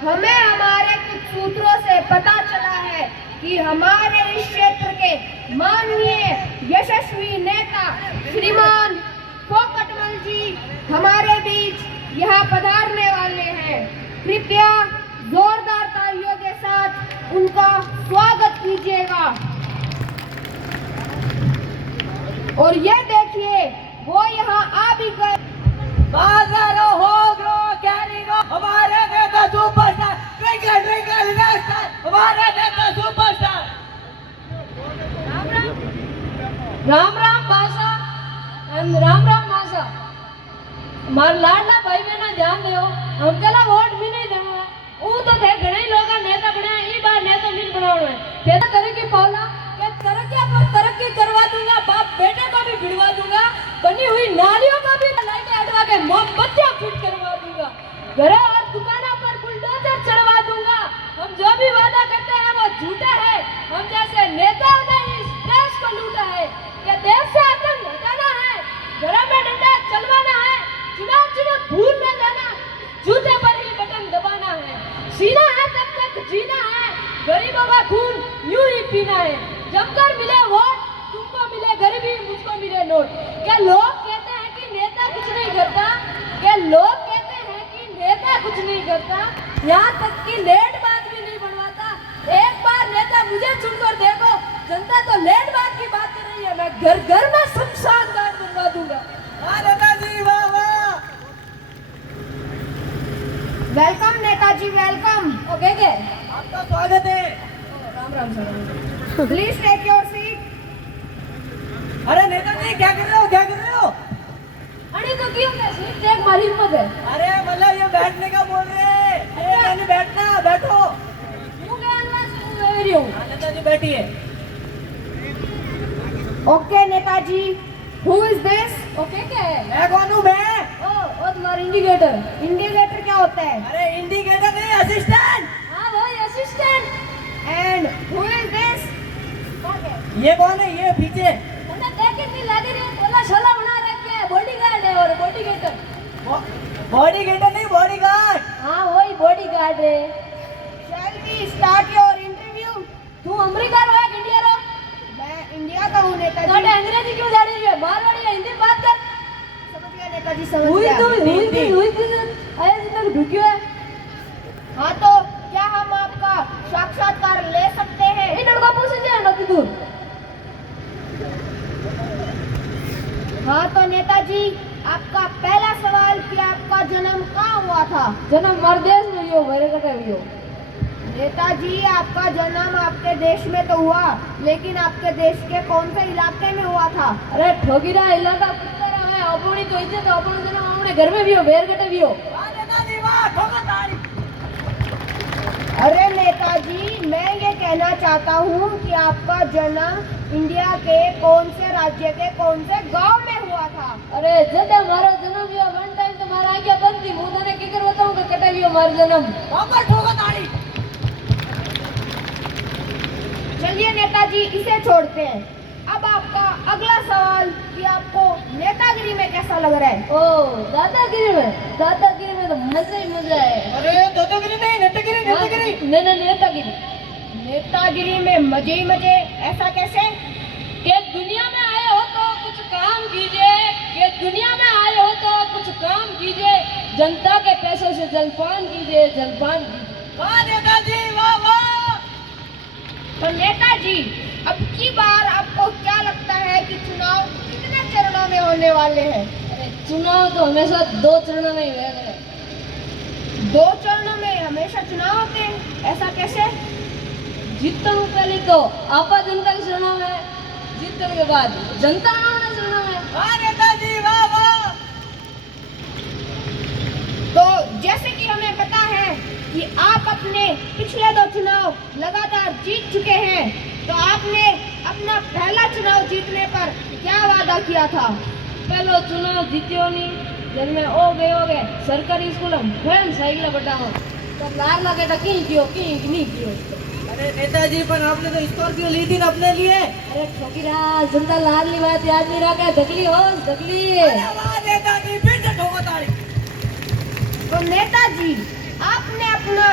हमें हमारे कुछ सूत्रों से पता चला है कि हमारे इस क्षेत्र के माननीय यशस्वी नेता श्रीमान फोकटमल जी हमारे बीच यहाँ पधारने वाले हैं। कृपया जोरदार तालियों के साथ उनका स्वागत कीजिएगा। और ये देखिए वो यहाँ आ भी गए। हमारे नेता superstar, twinkle twinkle little star, हमारे नेता सुपरस्टार। राम राम भाषा राम राम भाषा। मार लाडला भाई बहना ध्यान दो, हम चला वोट भी नहीं देना। वो तो थे घणे लोग नेता बने, ई बार नेता नहीं बनावो है। तेरा तरक्की पावला के तरक्की पर तरक्की करवा दूंगा, बाप बेटे को भी भिड़वा दूंगा, बनी हुई नालियों को भी लाइटें हटवा के मोमबत्तियां फिट करवा दूंगा, घर और दुकानों पर बुलडोजर चढ़वा दूंगा। हम जो भी वादा करते हैं वो झूठा है। हम जैसे नेताओं ने इस देश को लूटा है। ये देश से आतंक हटाना है, घर में डंडा चलवाना है, चुनाव भूल न जाना, जूते पर ही बटन दबाना है। सीना है तब तक जीना है, गरीबों का खून यूं ही पीना है। जमकर मिले वोट, तुमको मिले गरीबी, मुझको मिले नोट। क्या लोग कहते हैं कि नेता कुछ नहीं करता, क्या लोग कहते हैं कि नेता कुछ नहीं करता, यहाँ तक कि लेट बात भी नहीं बनवाता। एक बार नेता मुझे चुनकर देखो, जनता तो लेट बात की बात कर रही है। मैं घर घर में शमशान घाट बनवा दूंगा। नेताजी वाह वाह। Welcome Netaji, welcome. ओके के आपका स्वागत है। Ram Ram sir. Please take your seat. अरे नेताजी क्या कर रहे हो, क्या कर रहे हो? अरे तो क्यों मैं सीट चेक मारी हिम्मत है। अरे मतलब ये बैठने का बोल रहे हैं। अरे नहीं बैठना, बैठो। हूँ क्या अंदर से मेरी हूँ। नेताजी बैठिए। Okay Netaji, who is this? Okay क्या है? मैं कौन हूँ? मैं ओ तुम्हारा इंडिकेटर। इंडिकेटर क्या होता है? अरे इंडिकेटर नहीं, असिस्टेंट। हाँ वही assistant. And who is this? ये कौन है? ये पीछे उन्हें देख के नहीं लग रही है, बोला शोला बना रखे है, बॉडीगार्ड है और बॉडीगार्ड। बॉडीगार्ड नहीं, बॉडीगार्ड। हाँ वही बॉडीगार्ड है। Shall we start your interview? तू अमेरिका रो है इंडिया रो? मैं इंडिया का हूँ तो नेताजी। अंग्रेजी क्यों जा रही है? मारवाड़ी है, हिंदी में बात कर। समझ गया नेताजी, समझ हुई गया। तू ऐसे तक ढुकियो है। हाँ तो क्या हम आपका साक्षात्कार ले सकते हैं? इन लड़का पूछ दे ना तू। हाँ तो नेताजी, आपका पहला सवाल कि आपका जन्म कहाँ हुआ था? जन्म मरदेश में यो मेरे कटे हुई। नेताजी, आपका जन्म आपके देश में तो हुआ, लेकिन आपके देश के कौन से इलाके में हुआ था? अरे ठोकीरा इलाका पुत्र है, अपनी तो इज्जत अपन जन्म अपने घर में भी हो, बेर कटे भी हो। नेताजी वाह, ठोका ताली। अरे नेताजी, मैं ये कहना चाहता हूँ कि आपका जन्म इंडिया के कौन से राज्य के कौन से गांव में हुआ था? अरे जब हमारा जन्म हुआ वन टाइम तो मारा आज्ञा बंद थी, मुंह ने क्या कर बताऊं कि कटे भी हमारा जन्म। वापस ठोका ताली। चलिए नेताजी, इसे छोड़ते हैं। अब आपका अगला सवाल कि आपको नेतागिरी में कैसा लग रहा है? ओ दादागिरी में तो मजा ही मजा है। अरे दादागिरी नहीं, नेतागिरी, नेतागिरी। नहीं नेतागिरी। नेतागिरी में मजे ही मजे, ऐसा कैसे? कि दुनिया में आए हो तो कुछ काम कीजिए, कि दुनिया में आए हो तो कुछ काम कीजिए, जनता के पैसों से जलपान कीजिए, जलपान कीजिए। वाह नेताजी वाह वाह। तो नेताजी, अब की बार आपको क्या लगता है कि चुनाव कितने चरणों में होने वाले हैं? अरे चुनाव तो हमेशा 2 चरणों में ही हुआ है। 2 चरणों में हमेशा चुनाव होते हैं, ऐसा कैसे? जीतने को पहले तो आपा जनता के चरणों में, जीतने के बाद जनता आना चरणों में। वाह नेताजी वाह वाह। तो जैसे कि हमें पता है कि आप अपने पिछले 2 चुनाव लगातार जीत चुके हैं, तो आपने अपना पहला चुनाव जीतने पर क्या वादा किया था? पहलो चुनाव जीत्यो नहीं, जब मैं हो गए सरकारी स्कूल में फैन साइकिल बटाओ तो लार लगे था की क्यों की नहीं क्यों। अरे नेताजी पर आपने तो स्कॉर्पियो ली थी ना अपने लिए। अरे ठोकीरा जनता लाल ली बात याद नहीं रखा, धकली हो धकली। अरे वाह नेताजी, फिर से ठोका ताली। तो नेताजी, आपने अपना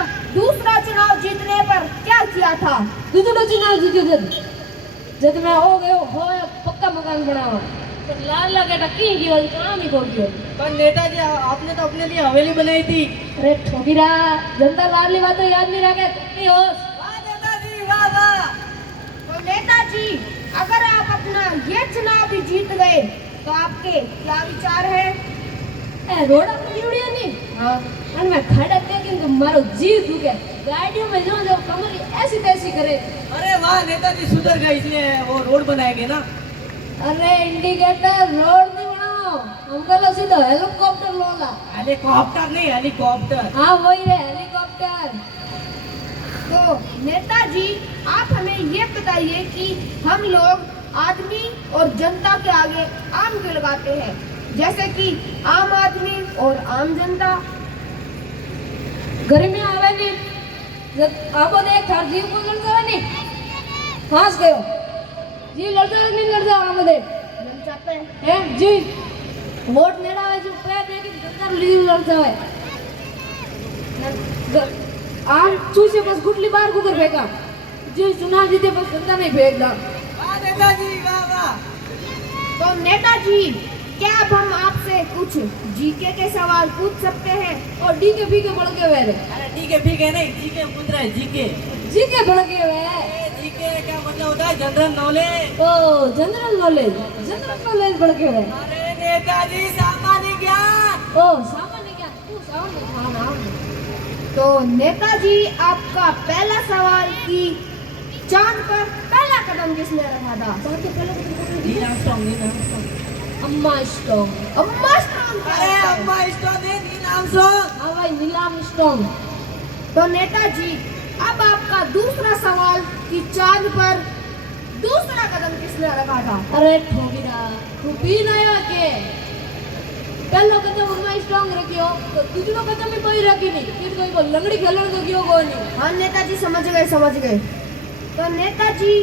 किया था। दूसरो चुनाव जीत्यो जब मैं हो गयो हो पक्का मकान बनावा तो लाडला बेटा की गयो काम ही कर गयो। पर नेताजी आपने तो अपने लिए हवेली बनाई थी। अरे ठोकीरा जनता लाडली बात तो याद नहीं रखे कितनी होश। वाह नेताजी वाह वाह। तो नेताजी, अगर आप अपना ये चुनाव भी जीत गए तो आपके क्या विचार है? ए रोड अपनी उड़िया नहीं हाँ, और मैं खड़ा देखें तो मारो जीव दुखे गाड़ियों में जो जो कमर ऐसी तैसी करे। अरे वाह नेताजी सुधर गए, इसलिए वो रोड बनाएंगे ना। अरे इंडिकेटर रोड नहीं बनाओ हमको तो सीधा हेलीकॉप्टर लोला। हेलीकॉप्टर नहीं हेलीकॉप्टर। हाँ वही रे हेलीकॉप्टर। तो नेताजी, आप हमें ये बताइए कि हम लोग आदमी और जनता के आगे आम क्यों लगाते हैं, जैसे कि आम आदमी और आम जनता। गर्मी आवे नहीं जब आपको देख थार जीव को लड़ता नहीं फांस गयो जीव लड़ता है नहीं लड़ता आपको देख हम चाहते हैं हैं जी वोट लेना है जो पे देखी जनता जीव लड़ता है आम चूसे बस गुटली बाहर कुकर फेंका जी चुनाव जीते बस जनता नहीं फेंक दा। वाह नेताजी वाह वाह। तो नेताजी, क्या अब हम आपसे कुछ जीके के सवाल पूछ सकते हैं? और डी के फीके बढ़ के वे अरे ठीक है नहीं जीके पूछ रहे जीके। जीके बढ़ के वे जीके क्या मतलब होता है? General knowledge. ओ जनरल नॉलेज बढ़ के वे। अरे नेताजी सामान्य ज्ञान। ओ सामान्य क्या तू सामान्य खाना। तो नेताजी, आपका पहला सवाल कि चांद पर पहला कदम किसने रखा था? Neil Armstrong. अम्मा स्ट्रॉन्ग। अम्मा स्ट्रॉन्ग। अरे अम्मा स्ट्रांग है नील आर्मस्ट्रांग। हाँ भाई नीलाम स्ट्रॉन्ग। तो नेताजी, अब आपका दूसरा सवाल कि चांद पर दूसरा कदम किसने रखा था? अरे ठोकीरा तू पी नया के पहला कदम अम्मा स्ट्रॉन्ग रखियो तो दूसरा कदम भी कोई रखी नहीं फिर कोई को लंगड़ी खेलने तो क्यों को नहीं। हाँ नेताजी, समझ गए। तो नेताजी,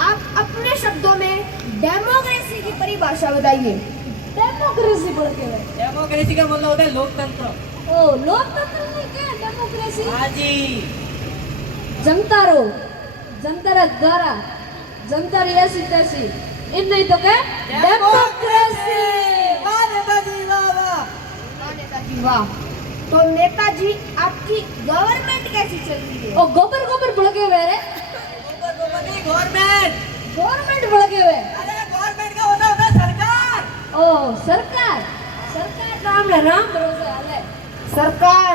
आप अपने शब्दों में डेमोक्रेसी की परिभाषा बताइए। डेमोक्रेसी बढ़ के वे। डेमोक्रेसी का मतलब होता है लोकतंत्र। ओ लोकतंत्र नहीं क्या डेमोक्रेसी। हाँ जी। जनता रो जनता रा द्वारा जनता री ऐसी तैसी इन नहीं तो क्या डेमोक्रेसी। वाह नेताजी वाह वाह। हाँ नेताजी वाह। तो नेताजी, आपकी गवर्नमेंट कैसी चल रही है? ओ गोबर बढ़ के वे रे गवर्नमेंट बढ़ के वे। अरे गवर्नमेंट का होता है सरकार। ओ सरकार राम भरोसे हाले। सरकार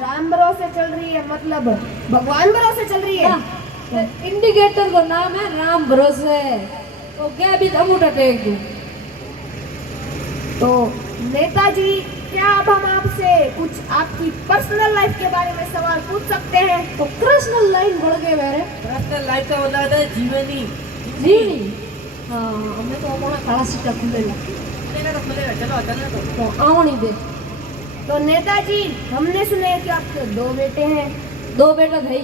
राम भरोसे चल रही है, मतलब भगवान भरोसे चल रही है। इंडिकेटर को नाम है राम भरोसे। तो क्या भी अंगूठा टेक दूं। तो नेताजी, क्या अब हम आपसे कुछ आपकी पर्सनल लाइफ के बारे में सवाल पूछ सकते हैं? तो पर्सनल लाइफ बढ़ गए मेरे पर्सनल लाइफ का मतलब होता है जीवनी। जीवनी। हाँ हमें तो अपना खड़ा सीटा खुलेगा खुलेगा तो खुलेगा। चलो चलना तो आवनी दे। तो नेताजी, हमने सुना है कि आपके 2 बेटे हैं। 2 बेटा थे।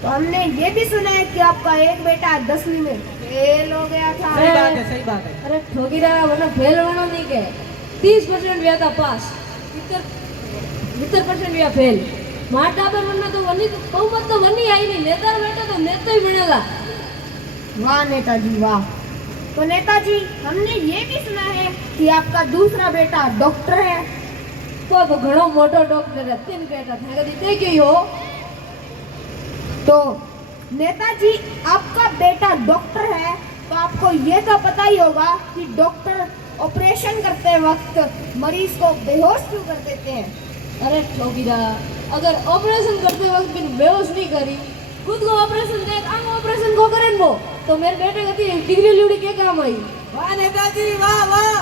तो हमने ये भी सुना है कि आपका एक बेटा 10वीं में फेल हो गया था। सही बात है। अरे ठोकीरा वरना फेल होना नहीं के 30% भी आता पास 70% भी फेल माटा पर वरना तो वनी बहुमत तो वनी आई नहीं नेता बेटा तो नेता ही बनेगा। वाह नेताजी वाह। तो नेताजी, हमने ये भी सुना है कि आपका दूसरा बेटा डॉक्टर है। तो घणो मोटो डॉक्टर है 3 बेटा थे कदी ते क्यों हो। तो नेताजी, आपका बेटा डॉक्टर है तो आपको ये तो पता ही होगा कि डॉक्टर ऑपरेशन करते वक्त मरीज को बेहोश क्यों कर देते हैं? अरे ठोकीरा अगर ऑपरेशन करते वक्त भी बेहोश नहीं करी खुद को ऑपरेशन देख हम ऑपरेशन को करें वो तो मेरे बेटे की डिग्री लिउड़ी के काम आई। वाह नेताजी वाह वाह।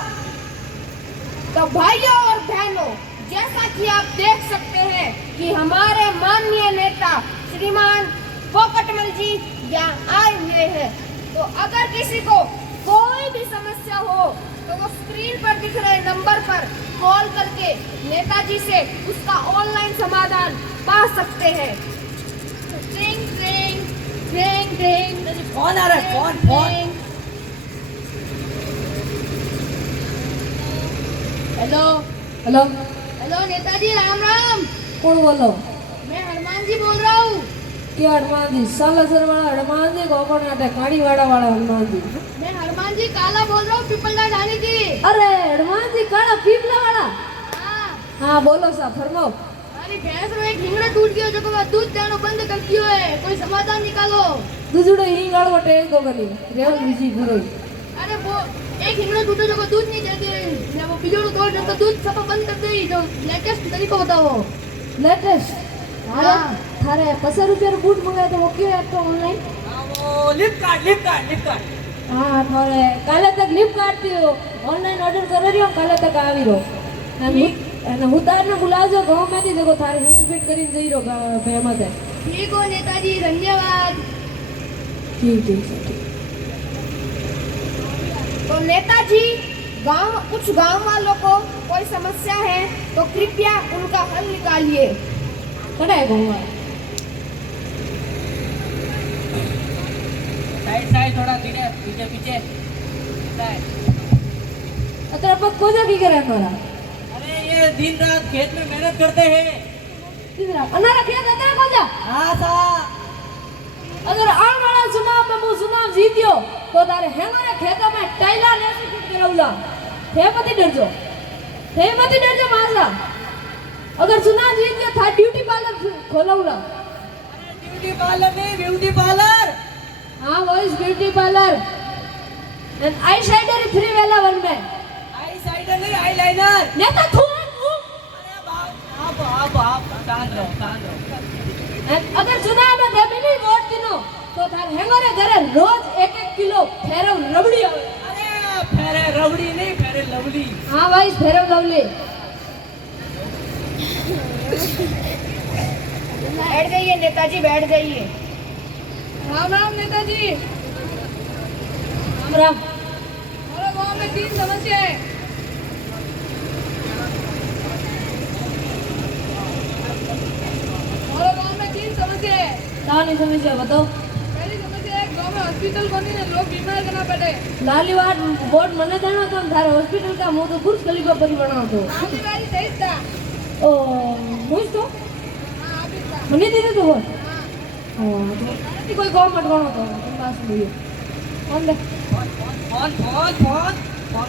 तो भाइयों और बहनों, जैसा कि आप देख सकते हैं कि हमारे माननीय नेता श्रीमान फोकटमल जी यहाँ आए हुए हैं। तो अगर किसी को कोई भी समस्या हो तो वो स्क्रीन पर दिख रहे नंबर पर कॉल करके नेताजी से उसका ऑनलाइन समाधान पा सकते हैं। ट्रिंग ट्रिंग ट्रिंग ट्रिंग। फोन आ रहा है phone. Hello hello hello Netaji, Ram Ram. कौन बोलो। मैं हनुमान जी बोल रहा हूँ। के हनुमान जी सालासर वाला हनुमान जी गोकर्ण आटे काड़ी वाला हनुमान जी मैं हनुमान जी काला बोल रहा हूँ पिपलदा ढाणी जी। अरे हनुमान जी काला पीपला वाला हाँ हाँ बोलो सा फरमाओ मारी भैंस में एक हिंगड़ा टूट गयो जो मैं दूध देना बंद कर दियो है, कोई समाधान निकालो। दूसरे ही गाड़ो टेक दो गली रेव बिजी करो अरे वो एक हिंगड़ा टूटे जो को दूध नहीं देती है, ना वो बिजोड़ तोड़ दे तो दूध सब बंद कर दे। जो लेटेस्ट तरीका बताओ। लेटेस्ट हाँ। थारे 50 रुपया रो बूट मंगाए तो वो क्यों ऐप तो ऑनलाइन वो फ्लिपकार्ट हाँ थारे काले तक फ्लिपकार्ट थी ऑनलाइन ऑर्डर कर रही हूँ काले तक आवी रो અને હું તારને બોલાવજો ગામમાંથી જગો થારે હિંગ ફિટ કરીને જઈ રહ્યો ફેમસ है ठीक हो नेताजी, धन्यवाद। ठीक ठीक सर ठीक तो नेताजी कुछ गांव वालों को कोई समस्या है तो कृपया उनका हल निकालिए। कड़ा है गाँव साइड थोड़ा धीरे पीछे अतर पग कोजा की करे तोरा अरे ये दिन रात खेत में मेहनत करते हैं। तीसरा अनारा खेत अतर कोजा हाँ सा अगर आने वाला चुनाव में वो चुनाव जीतियो तो तारे हमारे खेतों में टाइला लेसी फिट कराऊला थे मत डर जो मासा अगर चुनाव जीत गया था ब्यूटी पार्लर खोलाऊला ब्यूटी पार्लर नहीं ब्यूटी पार्लर हाँ वो इस ब्यूटी पार्लर एंड आई शाइडर फ्री वाला वन में आई साइडर नहीं आई लाइनर। नेता तू अरे आप शांत रहो एंड अगर चुनाव में देवी नहीं वोट दिनो तो थार हमारे घरे रोज 1-1 किलो फेरव रबड़ी आवे। अरे फेरे रबड़ी नहीं फेरे लवली। हाँ भाई फेरव लवली बैठ जाइए नेताजी, बैठ जाइए। राम राम नेताजी। राम राम। हमारे गांव में 3 समस्या है। हमारे गांव में 3 समस्या है। कौन समस्या बताओ। पहली समस्या है गांव में हॉस्पिटल कोनी ने लोग बीमार करना पड़े। लाली वाट बोर्ड मने देना तो थारे हॉस्पिटल का मुंह तो बुर्ज खलीफा पर बनाओ तो। आपकी बारी सही था। ओ मुझ तो हां आप ही था। मने दे तो वो। हां तो कोई गांव मत बनाओ तो बस नहीं। कौन दे फोन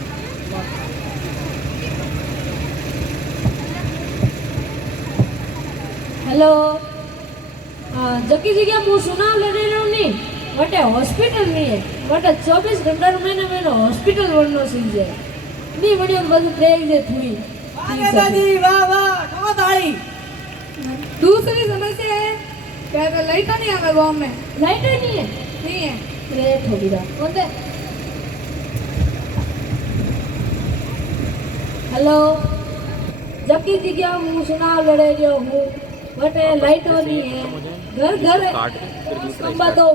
हेलो जकी जगह मु सुनाव ले रही हूं नी वटे हॉस्पिटल नहीं है वटे 24 घंटा में हॉस्पिटल बननो सीजे नी बढ़िया बस ब्रेक दे थुई दादी वाह ठोको ताली। दूसरी समस्या है क्या तो लाइट नहीं आवे गांव में लाइट नहीं है ग्रेट हो गया कौन दे हेलो जबकि जगह मु सुनाव लड़े जो हूँ बट लाइट नहीं है घर खंबा तो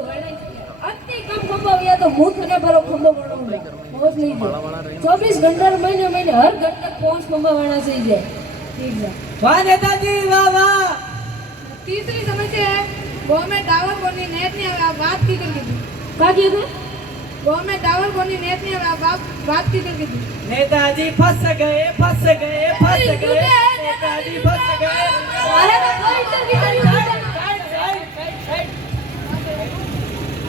अति कम खंबा हुआ तो मुंह थने पर खंबा बनाऊंगा पहुंच लीजिए 24 घंटा महीने हर घर तक 5 खंबा बना चाहिए। ठीक है वाह नेताजी वाह। तीसरी समस्या है गांव में टावर कोनी नेट नहीं है बात की करके क्या किए थे गांव में टावर कोनी नेट नहीं है बात की करके नेताजी फंस गए नेताजी फंस गए। अरे तो कोई इधर की